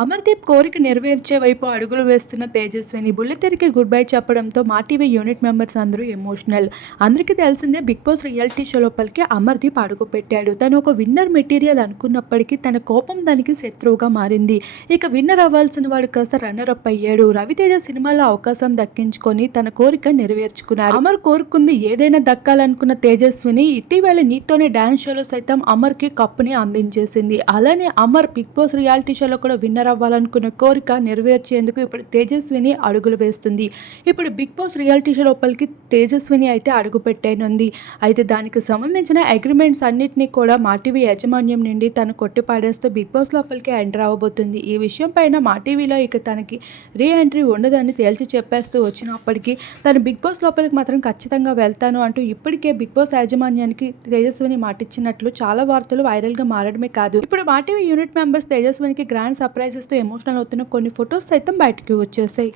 అమర్దీప్ కోరిక నెరవేర్చే వైపు అడుగులు వేస్తున్న తేజస్విని బుల్లితెరకి గుడ్ బై చెప్పడంతో మా టీవీ యూనిట్ మెంబర్స్ అందరూ ఎమోషనల్. అందరికీ తెలిసిందే బిగ్ బాస్ రియాలిటీ షో లోపలికి అమర్దీప్ అడుగు పెట్టాడు. తను ఒక విన్నర్ మెటీరియల్ అనుకున్నప్పటికీ తన కోపం దానికి శత్రువుగా మారింది. ఇక విన్నర్ అవ్వాల్సిన వాడు కాస్త రన్నర్ అప్ అయ్యాడు. రవితేజ సినిమాలో అవకాశం దక్కించుకొని తన కోరిక నెరవేర్చుకున్నారు. అమర్ కోరుకుంది ఏదైనా దక్కాలనుకున్న తేజస్విని ఇటీవల నీతోనే డాన్స్ షోలో సైతం అమర్కి కప్పుని అందించేసింది. అలానే అమర్ బిగ్ బాస్ రియాలిటీ షోలో కూడా విన్నర్ అవ్వాలనుకున్న కోరిక నెరవేర్చేందుకు ఇప్పుడు తేజస్విని అడుగులు వేస్తుంది. ఇప్పుడు బిగ్ బాస్ రియాలిటీ షో లోపలికి తేజస్విని అయితే అడుగు పెట్టేనుంది. అయితే దానికి సంబంధించిన అగ్రిమెంట్స్ అన్నిటినీ కూడా మాటీవీ యాజమాన్యం నుండి తను కొట్టిపాడేస్తూ బిగ్ బాస్ లోపలికి ఎంటర్ అవ్వబోతుంది. ఈ విషయం పైన మాటీవీలో ఇక తనకి రీ ఎంట్రీ ఉండదని తేల్చి చెప్పేస్తూ వచ్చినప్పటికీ తను బిగ్ బాస్ లోపలికి మాత్రం ఖచ్చితంగా వెళ్తాను అంటూ ఇప్పటికే బిగ్ బాస్ యాజమాన్యానికి తేజస్విని మాటిచ్చినట్లు చాలా వార్తలు వైరల్గా మారడమే కాదు. ఇప్పుడు మాటీవీ యూనిట్ మెంబర్స్ తేజస్వినికి గ్రాండ్ సర్ప్రైజెస్తో ఎమోషనల్ అవుతున్న కొన్ని ఫొటోస్ సైతం బయటకు వచ్చేసాయి.